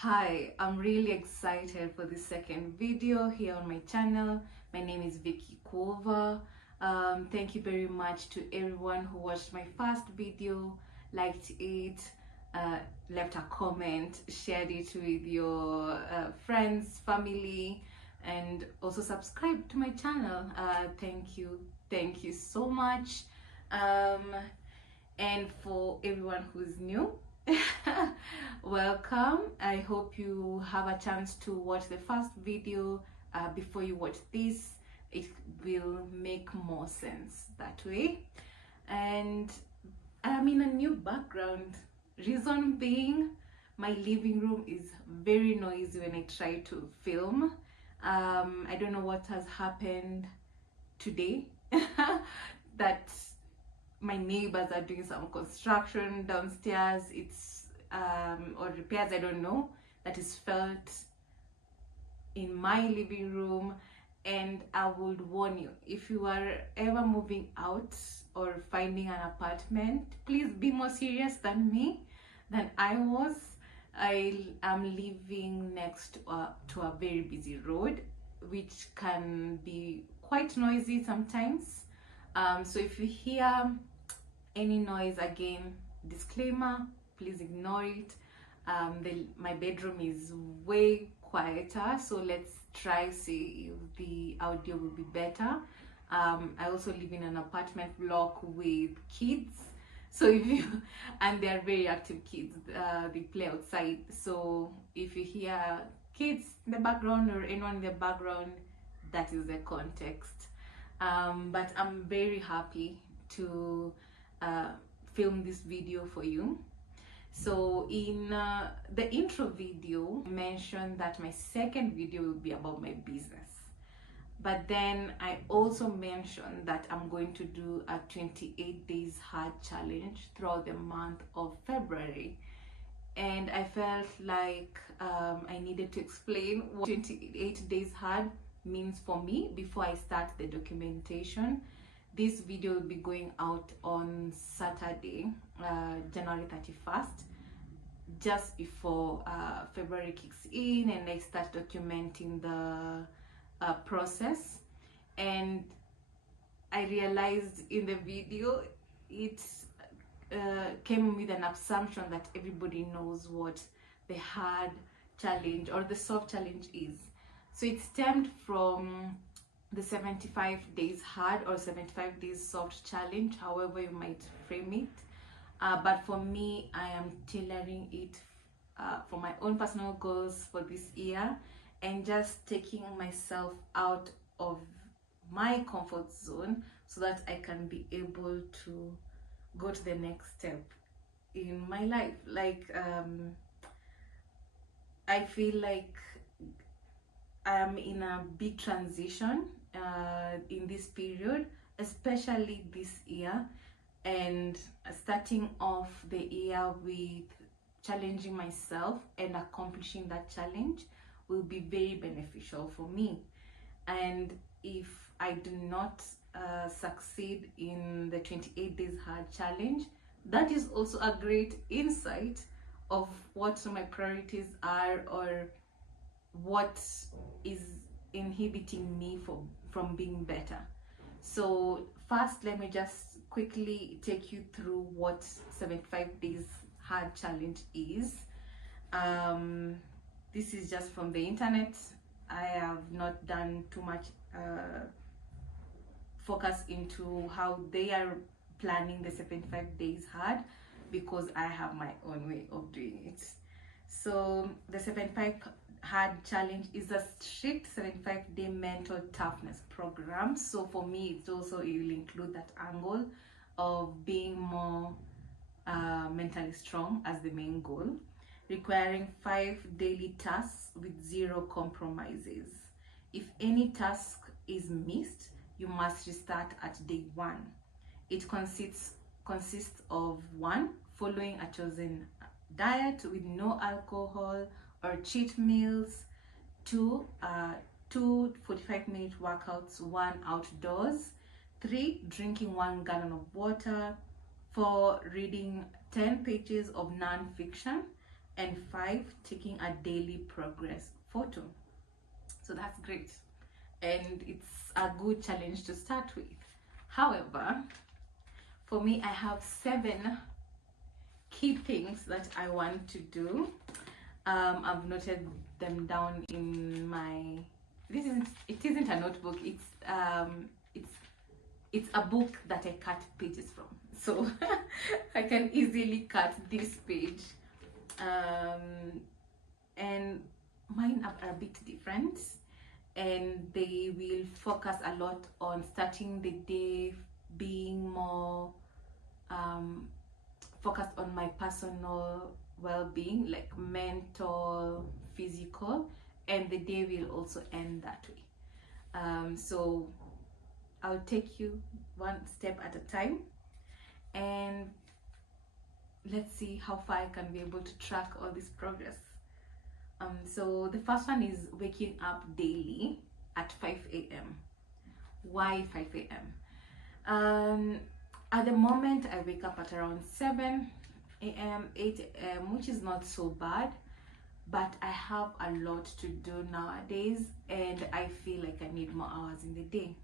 Hi, I'm really excited for the second video here on my channel. My name is Vicky Kova. Thank you very much to everyone who watched my first video, liked it, uh, left a comment, shared it with your friends, family, and also subscribe to my channel. Thank you so much. Um, and for everyone who's new, welcome. I hope you have a chance to watch the first video before you watch this. It will make more sense that way. And I'm in a new background. Reason being, my living room is very noisy when I try to film. I don't know what has happened today that my neighbors are doing some construction downstairs. It's or repairs, I don't know, that is felt in my living room. And I would warn you, if you are ever moving out or finding an apartment, please be more serious than I was. I am living next to a very busy road, which can be quite noisy sometimes. So if you hear any noise, again, disclaimer, please ignore it. My bedroom is way quieter, so let's try see if the audio will be better. I also live in an apartment block with kids, so if you and they are very active kids. They play outside, so if you hear kids in the background or anyone in the background, that is the context. But I'm very happy to film this video for you. So in the intro video, I mentioned that my second video will be about my business. But then I also mentioned that I'm going to do a 28 days hard challenge throughout the month of February. And I felt like I needed to explain what 28 days hard means for me before I start the documentation. This video will be going out on Saturday, January 31st, just before February kicks in and I start documenting the process. And I realized in the video it came with an assumption that everybody knows what the hard challenge or the soft challenge is. So it stemmed from the 75 days hard or 75 days soft challenge, however you might frame it. But for me, I am tailoring it for my own personal goals for this year and just taking myself out of my comfort zone so that I can be able to go to the next step in my life. I feel like I am in a big transition in this period, especially this year, and starting off the year with challenging myself and accomplishing that challenge will be very beneficial for me. And if I do not succeed in the 28 days hard challenge, that is also a great insight of what my priorities are or what is inhibiting me from being better. So first, let me just quickly take you through what 75 days hard challenge is. This is just from the internet. I have not done too much focus into how they are planning the 75 days hard because I have my own way of doing it. So the 75 hard challenge is a strict 75-day mental toughness program. So for me, it will include that angle of being more mentally strong as the main goal, requiring 5 daily tasks with 0 compromises. If any task is missed, you must restart at day 1. It consists of 1, following a chosen diet with no alcohol or cheat meals, 2 45-minute workouts, 1 outdoors, 3 drinking 1 gallon of water, 4 reading 10 pages of non-fiction, and 5, taking a daily progress photo. So that's great, and it's a good challenge to start with. However, for me, I have 7 key things that I want to do. I've noted them down in my, it isn't a notebook, it's a book that I cut pages from, so I can easily cut this page, and mine are a bit different, and they will focus a lot on starting the day, being more focused on my personal well-being, like mental, physical, and the day will also end that way. So I'll take you one step at a time, and let's see how far I can be able to track all this progress. So the first one is waking up daily at 5 a.m. Why 5 a.m.? At the moment, I wake up at around 7 a.m., 8 a.m., which is not so bad, but I have a lot to do nowadays, and I feel like I need more hours in the day.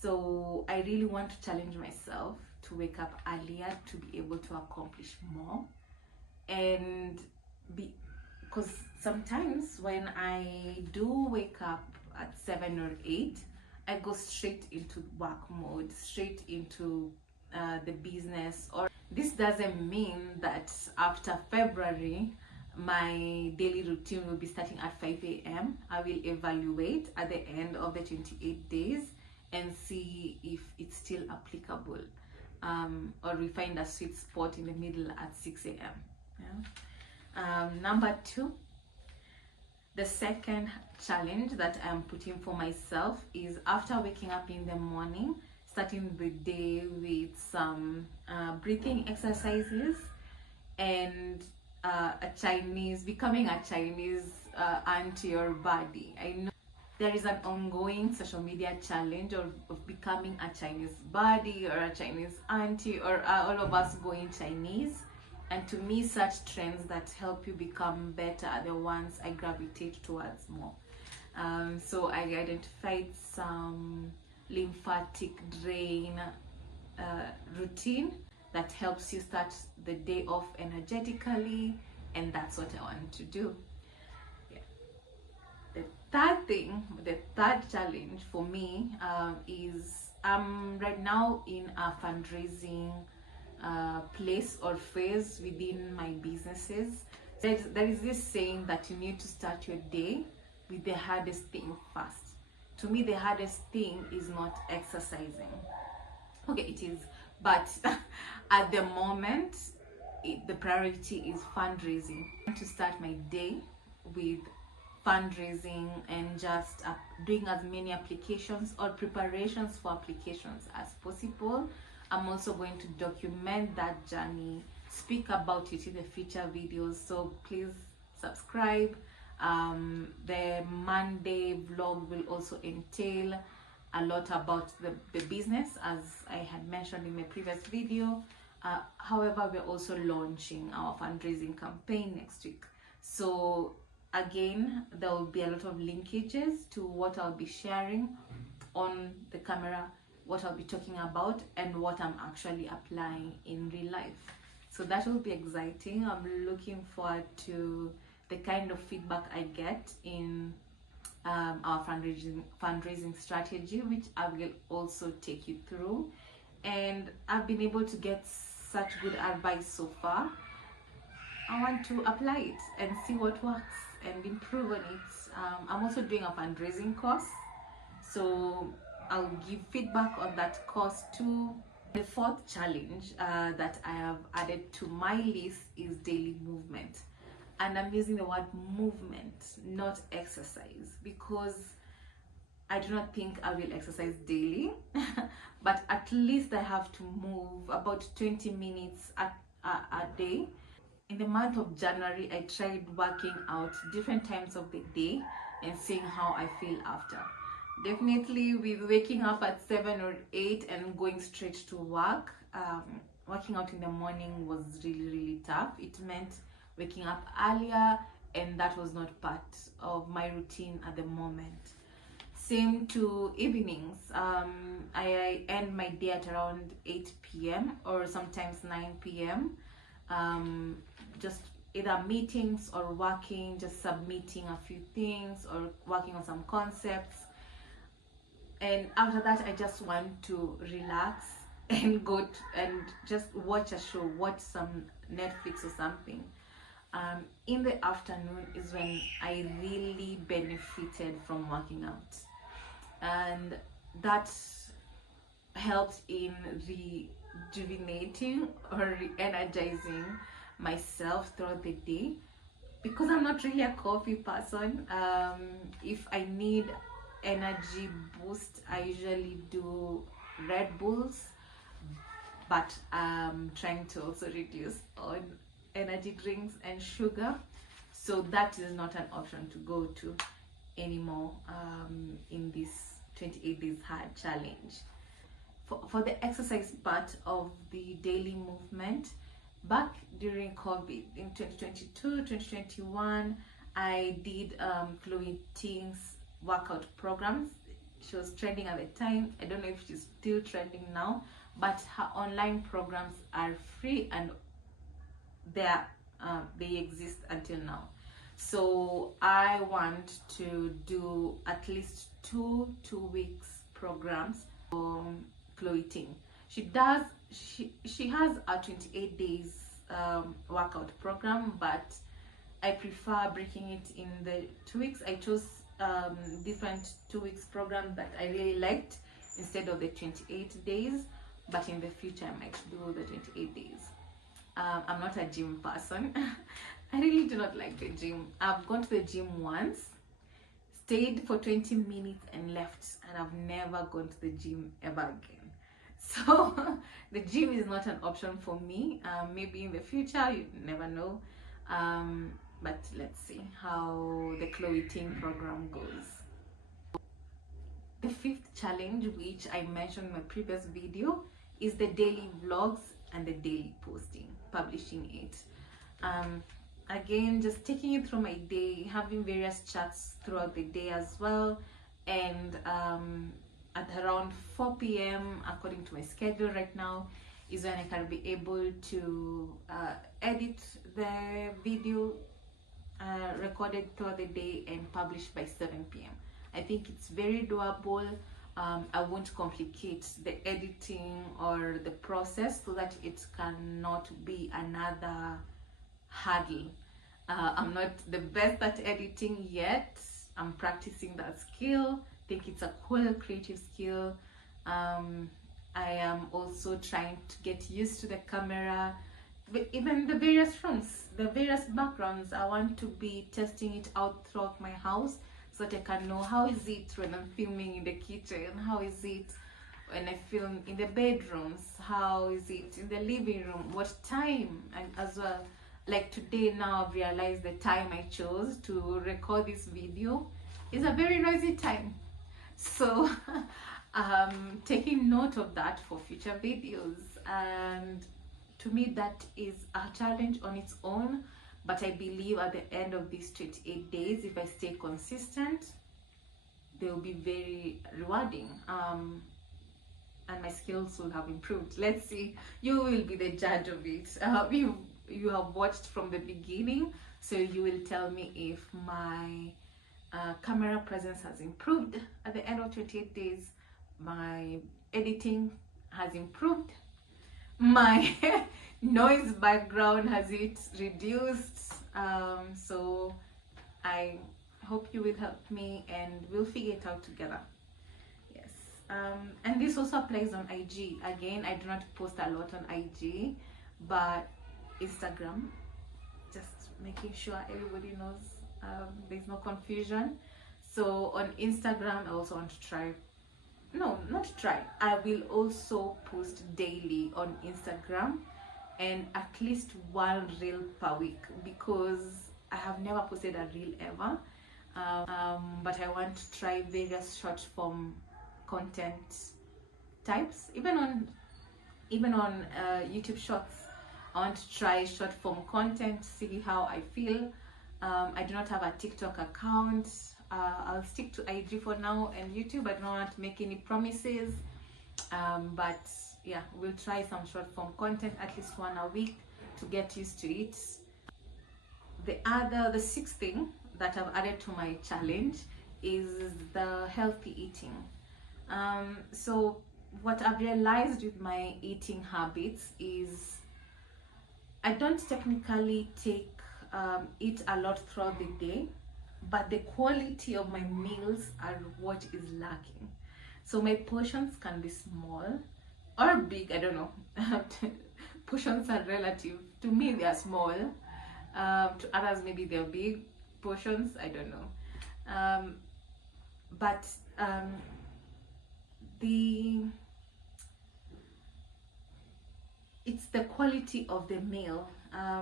So I really want to challenge myself to wake up earlier to be able to accomplish more, and because sometimes when I do wake up at 7 or 8, I go straight into work mode, straight into the business. Or this doesn't mean that after February my daily routine will be starting at 5 a.m. I will evaluate at the end of the 28 days and see if it's still applicable, or we find a sweet spot in the middle at 6 a.m. Yeah? Number 2, the second challenge that I'm putting for myself is, after waking up in the morning, starting the day with some breathing exercises and becoming a Chinese aunt to your body. I know there is an ongoing social media challenge of becoming a Chinese body or a Chinese auntie, or all of us going Chinese. And to me, such trends that help you become better are the ones I gravitate towards more. So I identified some lymphatic drain routine that helps you start the day off energetically, and that's what I want to do. Yeah. The third challenge for me is I'm right now in a fundraising place or phase within my businesses. There is this saying that you need to start your day with the hardest thing first. To me, the hardest thing is not exercising. Okay, it is, but at the moment, the priority is fundraising. I want to start my day with fundraising and just doing as many applications or preparations for applications as possible. I'm also going to document that journey, speak about it in the future videos, so please subscribe. The Monday vlog will also entail a lot about the business, as I had mentioned in my previous video. However, we're also launching our fundraising campaign next week. So again, there will be a lot of linkages to what I'll be sharing on the camera, what I'll be talking about, and what I'm actually applying in real life. So that will be exciting. I'm looking forward to the kind of feedback I get in our fundraising strategy, which I will also take you through. And I've been able to get such good advice so far. I want to apply it and see what works and improve on it. I'm also doing a fundraising course, so I'll give feedback on that course too. The fourth challenge that I have added to my list is daily movement. And I'm using the word movement, not exercise, because I do not think I will exercise daily, but at least I have to move about 20 minutes a day. In the month of January, I tried working out different times of the day and seeing how I feel after. Definitely with waking up at 7 or 8 and going straight to work, working out in the morning was really, really tough. It meant waking up earlier, and that was not part of my routine at the moment. Same to evenings. I end my day at around 8 p.m. or sometimes 9 p.m. Just either meetings or working, just submitting a few things or working on some concepts. And after that, I just want to relax and and just watch a show, watch some Netflix or something. In the afternoon is when I really benefited from working out, and that helps in rejuvenating or re-energizing myself throughout the day, because I'm not really a coffee person. If I need energy boost, I usually do Red Bulls, but I'm trying to also reduce on energy drinks and sugar, so that is not an option to go to anymore in this 28 days hard challenge. For the exercise part of the daily movement, back during COVID in 2022 2021, I did Chloe Ting's workout programs. She was trending at the time. I don't know if she's still trending now, but her online programs are free and they exist until now. So I want to do at least two weeks programs for Chloe Ting. She has a 28 days workout program, but I prefer breaking it in the 2 weeks. I chose different 2 weeks program that I really liked instead of the 28 days, but in the future I might do the 28 days. I'm not a gym person. I really do not like the gym. I've gone to the gym once, stayed for 20 minutes and left, and I've never gone to the gym ever again. So the gym is not an option for me. Maybe in the future, you never know. But let's see how the Chloe Ting program goes. The fifth challenge, which I mentioned in my previous video, is the daily vlogs and the daily posting, publishing it. Again, just taking it through my day, having various chats throughout the day as well, and at around 4 p.m. according to my schedule right now is when I can be able to edit the video recorded throughout the day and publish by 7 p.m. I think it's very doable. I won't complicate the editing or the process so that it cannot be another hurdle. I'm not the best at editing yet. I'm practicing that skill. I think it's a cool creative skill. I am also trying to get used to the camera, but even the various fronts, the various backgrounds. I want to be testing it out throughout my house so that I can know how is it when I'm filming in the kitchen, how is it when I film in the bedrooms, how is it in the living room, what time, and as well, like today now I've realized the time I chose to record this video is a very noisy time. So taking note of that for future videos, and to me that is a challenge on its own, but I believe at the end of these 28 days, if I stay consistent, they will be very rewarding, and my skills will have improved. Let's see, you will be the judge of it. You have watched from the beginning, so you will tell me if my camera presence has improved at the end of 28 days, my editing has improved, my noise background has it reduced. So I hope you will help me and we'll figure it out together. Yes. And this also applies on IG. Again, I do not post a lot on IG, but Instagram, just making sure everybody knows there's no confusion. So on Instagram, I also want to try, no, not try, I will also post daily on Instagram, and at least one reel per week, because I have never posted a reel ever. But I want to try various short form content types, even on YouTube Shorts. I want to try short form content, see how I feel. I do not have a TikTok account. I'll stick to IG for now and YouTube. I don't want to make any promises, but yeah, we'll try some short form content, at least one a week, to get used to it. The sixth thing that I've added to my challenge is the healthy eating. So what I've realized with my eating habits is I don't technically eat a lot throughout the day, but the quality of my meals are what is lacking. So my portions can be small or big, I don't know. Portions are relative. To me, they are small. To others, maybe they're big portions, I don't know. But it's the quality of the meal.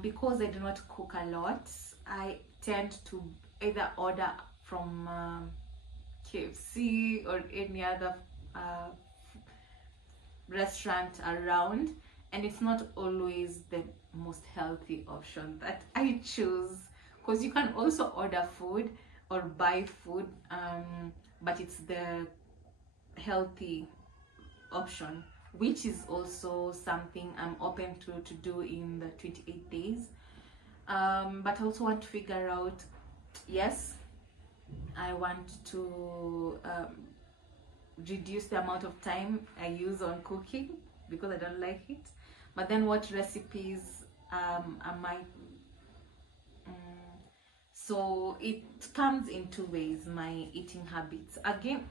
Because I do not cook a lot, I tend to either order from KFC or any other restaurant around, and it's not always the most healthy option that I choose, because you can also order food or buy food, but it's the healthy option, which is also something I'm open to do in the 28 days. But I also want to figure out, yes, I want to reduce the amount of time I use on cooking because I don't like it. But then what recipes I might so it comes in two ways, my eating habits. Again,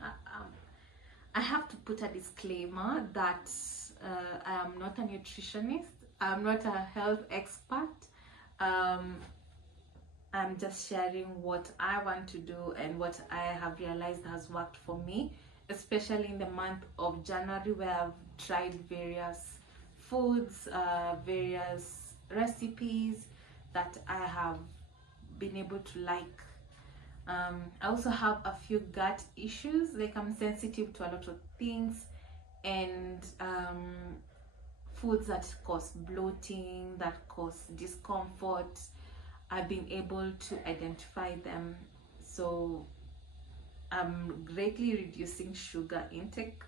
I have to put a disclaimer that I am not a nutritionist, I'm not a health expert. I'm just sharing what I want to do and what I have realized has worked for me, especially in the month of January, where I've tried various foods, various recipes that I have been able to like. I also have a few gut issues, like I'm sensitive to a lot of things, and foods that cause bloating, that cause discomfort. I've been able to identify them, so I'm greatly reducing sugar intake,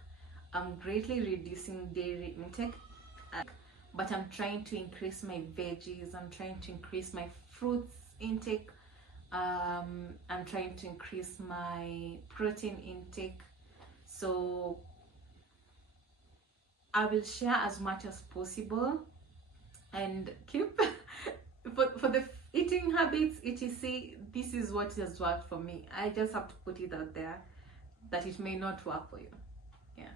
I'm greatly reducing dairy intake, but I'm trying to increase my veggies, I'm trying to increase my fruits intake, I'm trying to increase my protein intake. So I will share as much as possible and keep for the eating habits, etc. This is what has worked for me. I just have to put it out there that it may not work for you. Yeah.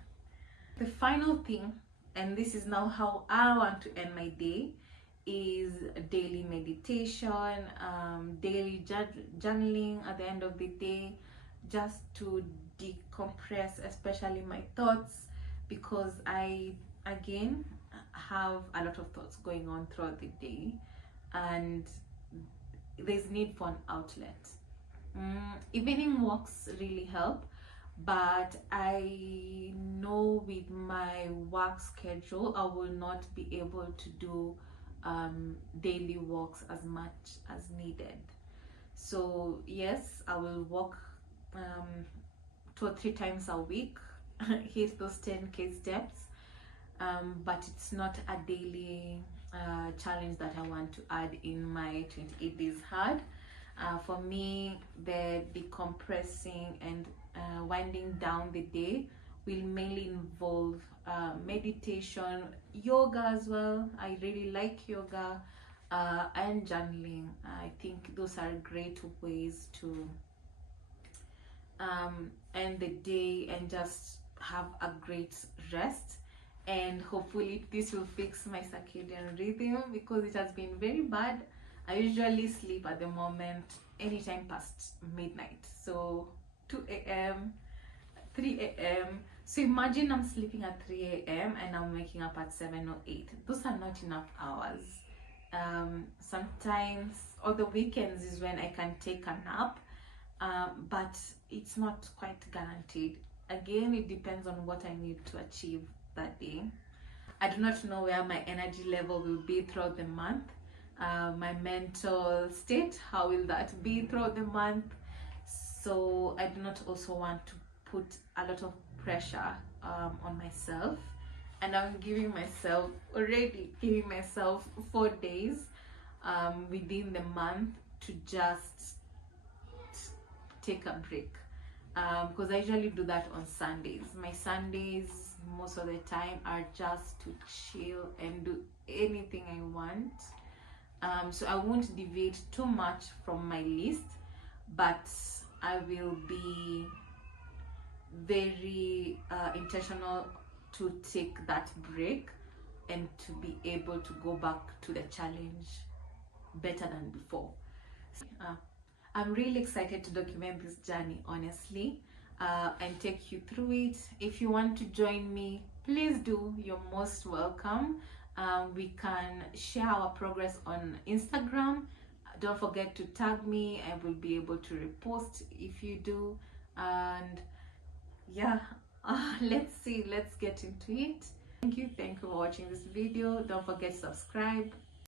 The final thing, and this is now how I want to end my day, is daily meditation, daily journaling at the end of the day, just to decompress, especially my thoughts, because I again have a lot of thoughts going on throughout the day, and there's need for an outlet. Evening walks really help, but I know with my work schedule I will not be able to do daily walks as much as needed. So yes, I will walk 2 or 3 times a week, hit those 10k steps, but it's not a daily challenge that I want to add in my 28 days hard. For me, the decompressing and winding down the day will mainly involve meditation, yoga as well. I really like yoga, and journaling. I think those are great ways to end the day and just have a great rest. And hopefully this will fix my circadian rhythm, because it has been very bad. I usually sleep at the moment anytime past midnight, so 2 a.m, 3 a.m. So imagine I'm sleeping at 3 a.m. and I'm waking up at 7 or 8. Those are not enough hours. Sometimes, or the weekends is when I can take a nap, but it's not quite guaranteed. Again, it depends on what I need to achieve that day. I do not know where my energy level will be throughout the month. My mental state, how will that be throughout the month? So I do not also want to put a lot of pressure on myself, and I'm already giving myself 4 days within the month to just take a break, because I usually do that on Sundays. My Sundays most of the time are just to chill and do anything I want. So I won't deviate too much from my list, but I will be very intentional to take that break and to be able to go back to the challenge better than before. I'm really excited to document this journey, honestly, and take you through it. If you want to join me, please do. You're most welcome. We can share our progress on Instagram. Don't forget to tag me. I will be able to repost if you do. And yeah, let's get into it. Thank you for watching this video. Don't forget to subscribe.